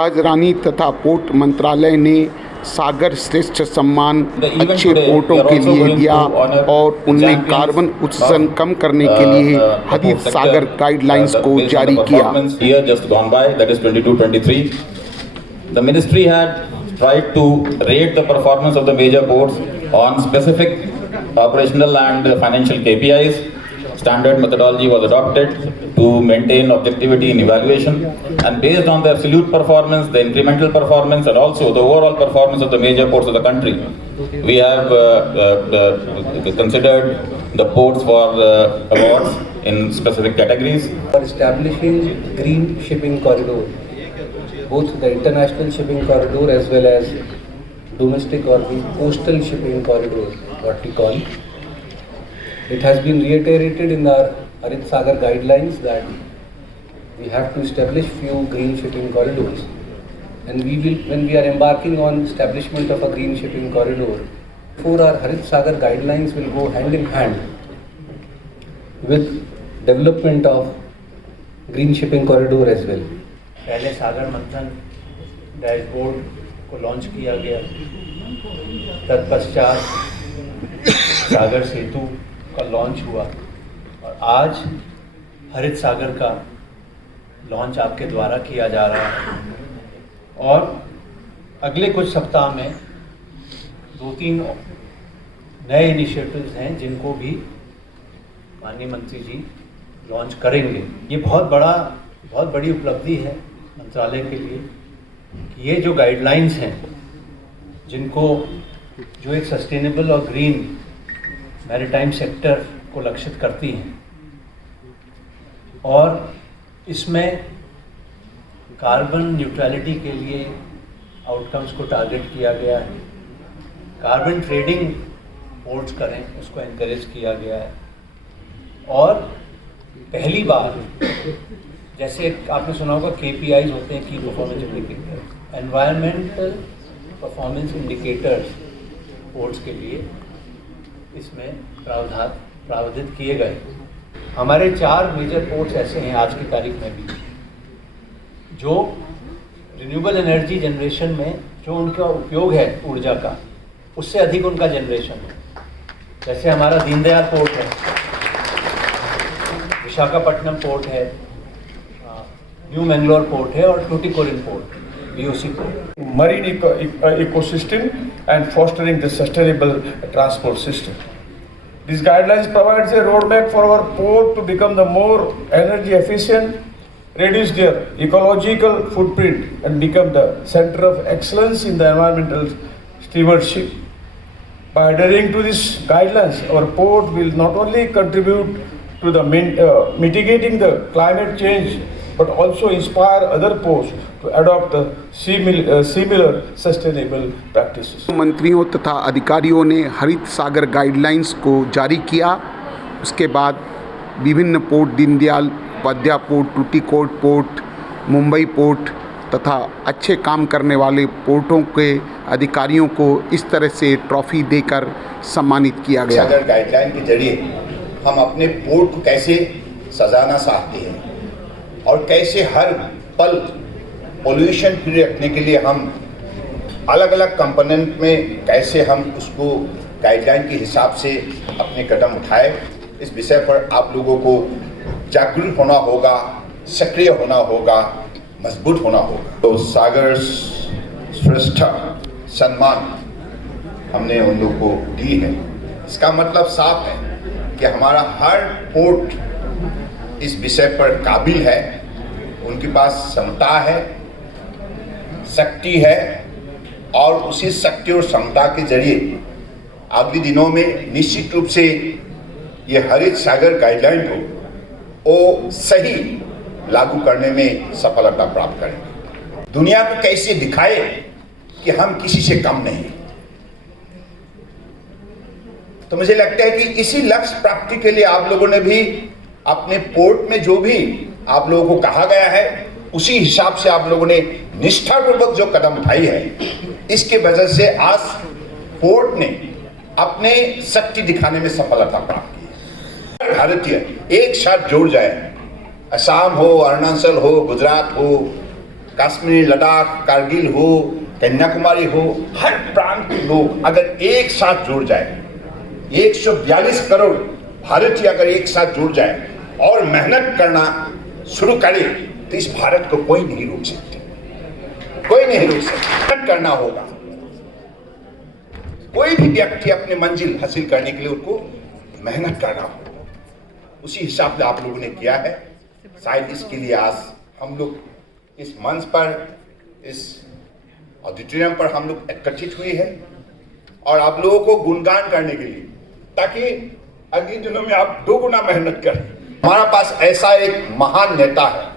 राजधानी तथा पोर्ट मंत्रालय ने सागर श्रेष्ठ सम्मान अच्छे पोर्टों के लिए दिया और उनमें कार्बन उत्सर्जन कम करने के लिए हरित सागर गाइडलाइंस को जारी किया। The ministry had tried to rate the performance of the major ports on specific operational and financial KPIs. Standard methodology was adopted to maintain objectivity in evaluation, and based on the absolute performance, the incremental performance, and also the overall performance of the major ports of the country, we have considered the ports for awards in specific categories. For establishing green shipping corridor, both the international shipping corridor as well as domestic or the coastal shipping corridor, what we call. It has been reiterated in our Harit Sagar guidelines that we have to establish few green shipping corridors, and we will, when we are embarking on establishment of a green shipping corridor, for our Harit Sagar guidelines will go hand in hand with development of green shipping corridor as well. पहले सागर मंथन dashboard को launch किया गया, तत्पश्चात सागर सेतु का launch हुआ और आज हरित सागर का लॉन्च आपके द्वारा किया जा रहा है। और अगले कुछ सप्ताह में 2-3 नए इनिशिएटिव्स हैं जिनको भी माननीय मंत्री जी लॉन्च करेंगे। ये बहुत बड़ी उपलब्धि है मंत्रालय के लिए कि ये जो गाइडलाइंस हैं जिनको जो एक सस्टेनेबल और ग्रीन मैरीटाइम सेक्टर को लक्षित करती हैं, और इसमें कार्बन न्यूट्रलिटी के लिए आउटकम्स को टारगेट किया गया है। कार्बन ट्रेडिंग पोर्ट्स करें उसको एनकरेज किया गया है। और पहली बार, जैसे आपने सुना होगा KPIs होते हैं, की performance indicator, environmental performance indicators ports के लिए इसमें प्रावधान किए गए। हमारे 4 मेजर पोर्ट्स ऐसे हैं आज की तारीख में भी जो रिन्यूएबल एनर्जी जनरेशन में जो उनका उपयोग है ऊर्जा का, उससे अधिक उनका जनरेशन है। जैसे हमारा दीनदयाल पोर्ट है, विशाखापट्टनम पोर्ट है, न्यू मैंगलोर पोर्ट है, और Tuticorin port, BOC port. Marine ecosystem and fostering the sustainable transport system. These guidelines provides a roadmap for our port to become the more energy efficient, reduce their ecological footprint, and become the center of excellence in the environmental stewardship. By adhering to these guidelines, our port will not only contribute to the mitigating the climate change, but also inspire other ports to adopt the similar sustainable practices. मंत्रियों तथा अधिकारियों ने हरित सागर guidelines को जारी किया। उसके बाद विभिन्न port, Deendayal Upadhyay port, Tuticorin port, Mumbai port तथा अच्छे काम करने वाले पोर्टों के अधिकारियों को इस तरह से ट्रॉफी देकर सम्मानित किया गया। सागर गाइडलाइन के जरिए हम अपने पोर्ट को कैसे सजाना चाहते हैं और कैसे हर पल पोल्यूशन फ्री रखने के लिए हम अलग अलग कंपोनेंट में कैसे हम उसको गाइडलाइन के हिसाब से अपने कदम उठाए, इस विषय पर आप लोगों को जागरूक होना होगा, सक्रिय होना होगा, मजबूत होना होगा। तो सागर श्रेष्ठ सम्मान हमने उन लोगों को दी है। इसका मतलब साफ है कि हमारा हर पोर्ट इस विषय पर काबिल है, उनके पास क्षमता है, शक्ति है, और उसी शक्ति और क्षमता के जरिए अगले दिनों में निश्चित रूप से ये हरित सागर गाइडलाइन को वो सही लागू करने में सफलता प्राप्त करेंगे। दुनिया को कैसे दिखाए कि हम किसी से कम नहीं। तो मुझे लगता है कि इसी लक्ष्य प्राप्ति के लिए आप लोगों ने भी अपने पोर्ट में जो भी आप लोगों को कहा गया है उसी हिसाब से आप लोगों ने निष्ठापूर्वक जो कदम उठाई है, इसके वजह से आज पोर्ट ने अपने शक्ति दिखाने में सफलता प्राप्त की है। भारतीय एक साथ जुड़ जाए, असम हो, अरुणाचल हो, गुजरात हो, कश्मीर, लद्दाख, कारगिल हो, कन्याकुमारी हो, हर प्रांत के लोग अगर एक साथ जुड़ जाए, 142 करोड़ भारतीय अगर एक साथ जुड़ जाए और मेहनत करना शुरू करे तो इस भारत को कोई नहीं रोक सकते, कोई नहीं रोक सकता। मेहनत करना होगा। कोई भी व्यक्ति अपनी मंजिल हासिल करने के लिए उनको मेहनत करना होगा। उसी हिसाब से आप लोगों ने किया है। शायद इसके लिए आज हम लोग इस मंच पर, इस ऑडिटोरियम पर हम लोग एकत्रित हुए हैं और आप लोगों को गुणगान करने के लिए, ताकि अगले दिनों में आप 2 गुना मेहनत करें। हमारा पास ऐसा एक महान नेता है,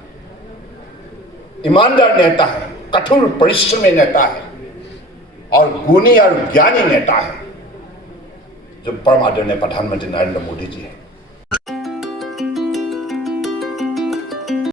ईमानदार नेता है, कठोर परिश्रमी नेता है और गुणी और ज्ञानी नेता है, जो परम आदरणीय प्रधानमंत्री नरेंद्र मोदी जी है।